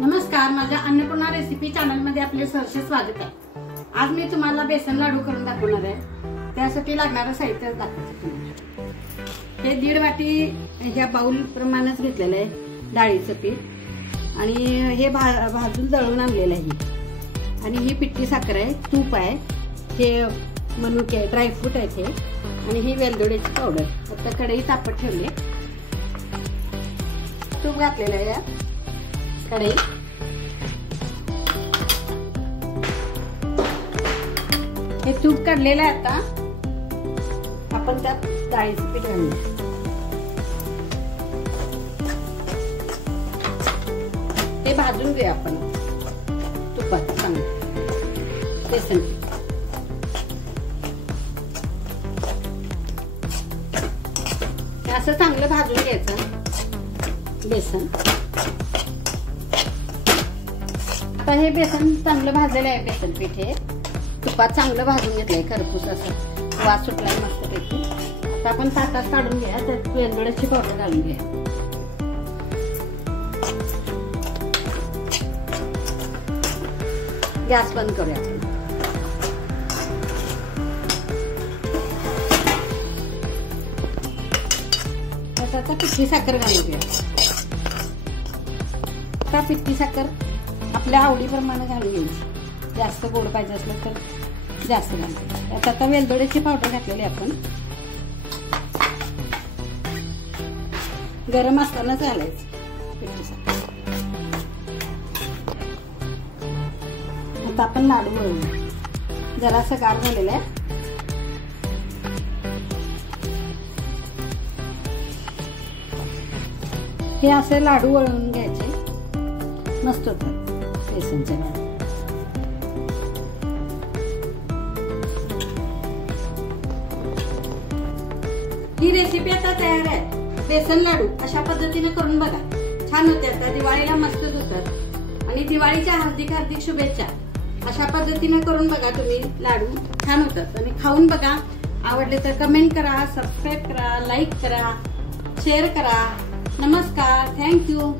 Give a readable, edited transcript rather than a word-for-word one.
नमस्कार, माझ्या Annapurna recipe channel मध्ये आपले सहर्ष स्वागत आहे। आज मी तुम्हाला बेसन लाडू करून दाखवणार आहे। त्यासाठी लागणारं साहित्य दाखवते तुम्हाला। हे 1.5 वाटी ह्या बाउल प्रमाणेच घेतलेलं आहे डाळीचं पीठ आणि हे भाजून दळून आणलेलं आहे आणि ही पिठी साखर आहे, तूप आहे, हे मनुके ड्रायफ्रूट आहे ते आणि ही वेलदोड्याची पावडर। आता कढई तापत ठेवली, तूप घातलेलं आहे या कढई। हे तूप काढलेलं आहे, आता आपण त्यात डाळीचं पीठ घालूया। हे भाजून घेऊया आपण तुपात चांगलं बेसन पीठ। असं चांगलं भाजून घ्यायचं बेसन। आता हे बेसन चांगलं भाजलेलं आहे, बेसन पीठ हे तुपात चांगलं भाजून घेतलंय, खरपूस असं वास सुटलाय मस्त पैकी। आता आपण ताटात काढून घ्या, त्यात वेलदोड्याची पावडर घालून घ्या। गॅस बंद करूया आपण। त्यात आता पिठी साखर घालून घ्या। आता पिठी साखर आपल्या आवडीप्रमाणे घालून घ्यायची, जास्त गोड पाहिजे असलं तर जास्त घालायचं। त्यात आता वेलदोड्याची पावडर घातलेली आपण, गरम असतानाच घालायचं। आता आपण लाडू वळूया, जरासं गार झालेलं आहे। हे असे लाडू वळून घ्यायचे, मस्त होतात बेसनचे लाडू। ही रेसिपी आता तयार आहे, बेसन लाडू अशा पद्धतीने करून बघा, छान होते। आता दिवाळीला मस्तच होतात आणि दिवाळीच्या हार्दिक हार्दिक शुभेच्छा। अशा पद्धतीने करून बघा तुम्ही, लाडू छान होतात आणि खाऊन बघा। आवडले तर कमेंट करा, सबस्क्राईब करा, लाईक करा, शेअर करा। नमस्कार, थँक्यू।